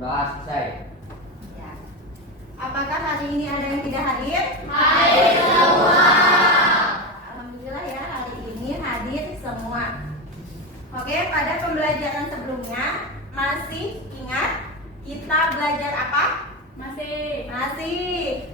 Berdoa selesai. Ya. Apakah hari ini ada yang tidak hadir? Hadir semua. Alhamdulillah ya, hari ini hadir semua. Oke, pada pembelajaran sebelumnya masih ingat kita belajar apa? Masih.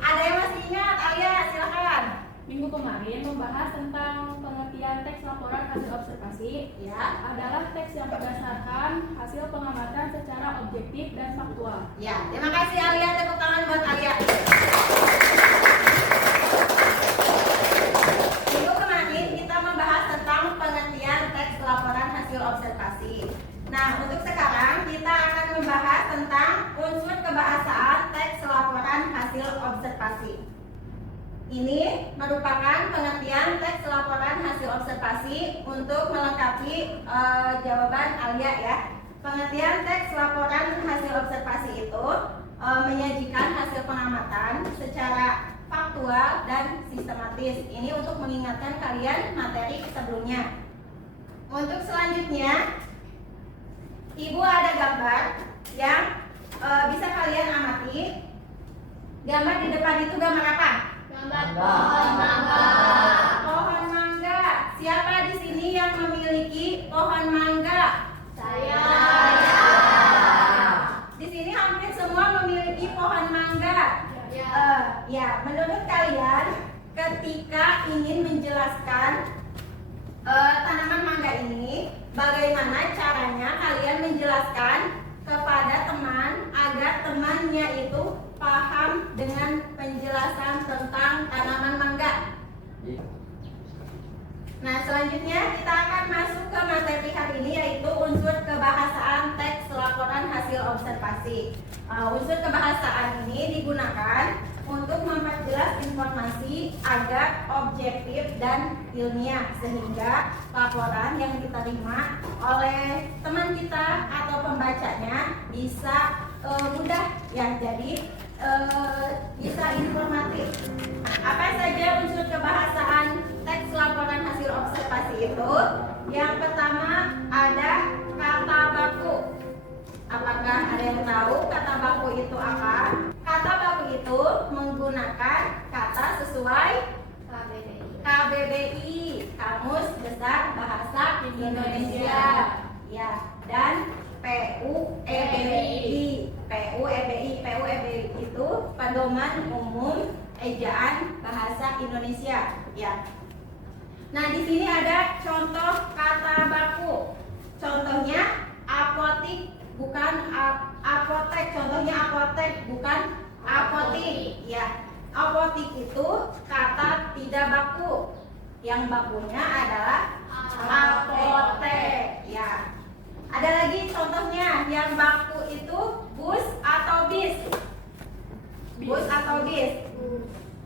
Ada yang masih ingat? Alia, silakan. Minggu kemarin membahas tentang pengertian teks laporan hasil observasi. Ya. Adalah teks yang berdasarkan hasil pengamatan secara objektif dan faktual. Ya, terima kasih Alia, tepuk tangan buat Alia. Minggu kemarin kita membahas tentang pengertian teks laporan hasil observasi. Nah, untuk sekarang kita akan membahas tentang unsur kebahasaan teks laporan hasil observasi. Ini merupakan pengertian teks laporan hasil observasi untuk melengkapi jawaban Alia ya. Pengertian teks laporan hasil observasi itu menyajikan hasil pengamatan secara faktual dan sistematis. Ini untuk mengingatkan kalian materi sebelumnya. Untuk selanjutnya, Ibu ada gambar yang bisa kalian amati. Gambar di depan itu gambar apa? Gambar pohon mangga. Pohon mangga. Siapa di sini yang memiliki pohon mangga? Saya. Di sini hampir semua memiliki pohon mangga. Ya, menurut kalian ketika ingin menjelaskan tanaman mangga ini, bagaimana caranya kalian menjelaskan kepada teman agar temannya itu paham dengan penjelasan tentang tanaman mangga? Nah, selanjutnya kita akan masuk ke materi hari ini, yaitu unsur kebahasaan teks laporan hasil observasi. Unsur kebahasaan ini digunakan untuk memperjelas informasi agar objektif dan ilmiah, sehingga laporan yang diterima oleh teman kita atau pembacanya bisa mudah ya, jadi bisa informatif. Apa saja unsur kebahasaan teks laporan hasil observasi itu? Yang pertama ada kata baku. Apakah ada yang tahu kata baku itu apa? Kata baku itu menggunakan kata sesuai KBBI, Kamus Besar Bahasa Indonesia, ya, dan PUEBI. PUEBI itu Pedoman Umum Ejaan Bahasa Indonesia, ya. Nah, di sini ada contoh kata baku. Contohnya apotik, bukan apotek. Contohnya apotek, bukan apotik, ya. Apotik itu kata tidak baku. Yang bakunya adalah apotek, ya. Ada lagi contohnya, yang baku itu bus atau bis. Bus atau bis.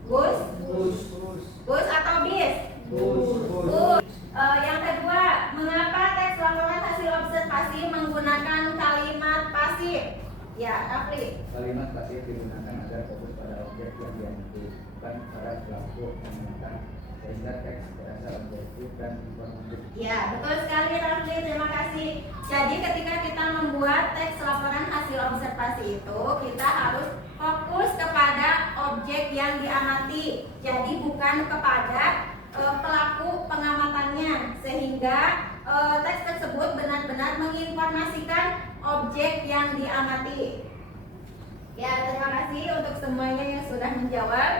Bus. Bus atau bis. Bus. Yang kedua, mengapa teks laporan hasil observasi menggunakan kalimat pasif? Ya, Rafli. Kalimat pasif digunakan agar fokus pada objek yang diamati, bukan pada pelaku pengamatan, sehingga teks terasa objektif dan informatif. Ya, betul sekali Rafli, terima kasih. Jadi ketika kita membuat teks laporan hasil observasi itu, kita harus fokus kepada objek yang diamati. Jadi bukan kepada pelaku pengamatannya, sehingga teks tersebut benar-benar menginformasikan objek yang diamati. Ya, terima kasih untuk semuanya yang sudah menjawab.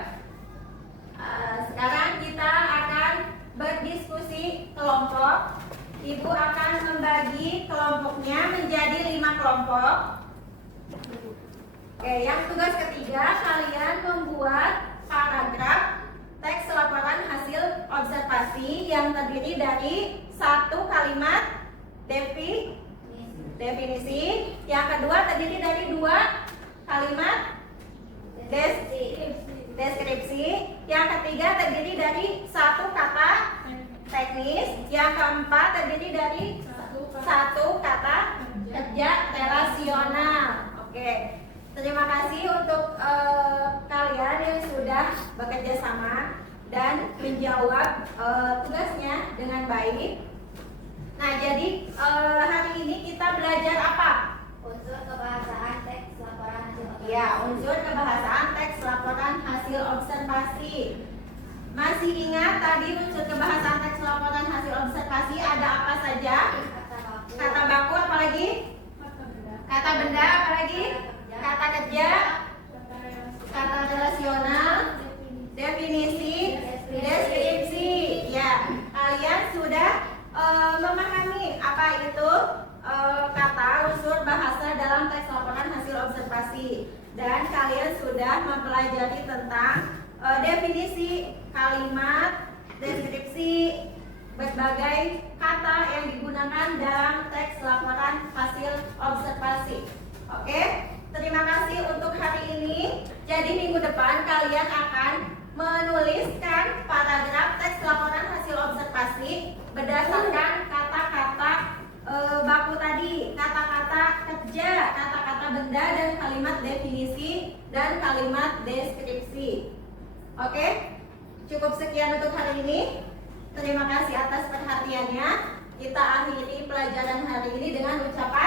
Sekarang kita akan berdiskusi kelompok. Ibu akan membagi kelompoknya menjadi 5 kelompok. Oke, yang tugas ketiga, kalian membuat paragraf teks laporan hasil observasi yang terdiri dari 1 kalimat definisi, yang kedua terdiri dari 2 kalimat deskripsi, yang ketiga terdiri dari 1 kata teknis, yang keempat terdiri dari 1 kata kerja relasional. Oke. Terima kasih untuk kalian yang sudah bekerja sama dan menjawab tugasnya dengan baik. Nah, jadi hari ini kita belajar apa? Unsur kebahasaan teks Ya, unsur kebahasaan teks laporan hasil observasi. Masih ingat tadi unsur kebahasaan teks laporan hasil observasi ada apa saja? Kata baku apalagi? Kata benda apalagi? Kata kerja, kata relasional, definisi, deskripsi. Ya, kalian sudah memahami apa itu kata unsur bahasa dalam teks laporan hasil observasi, dan kalian sudah mempelajari tentang definisi kalimat, deskripsi, berbagai kata yang digunakan dalam teks laporan hasil observasi. Oke, terima kasih untuk hari ini. Jadi minggu depan kalian akan menuliskan paragraf teks laporan hasil observasi berdasarkan kata-kata baku tadi, kata-kata kerja, kata-kata benda, dan kalimat definisi dan kalimat deskripsi. Oke, cukup sekian untuk hari ini. Terima kasih atas perhatiannya. Kita akhiri pelajaran hari ini dengan ucapan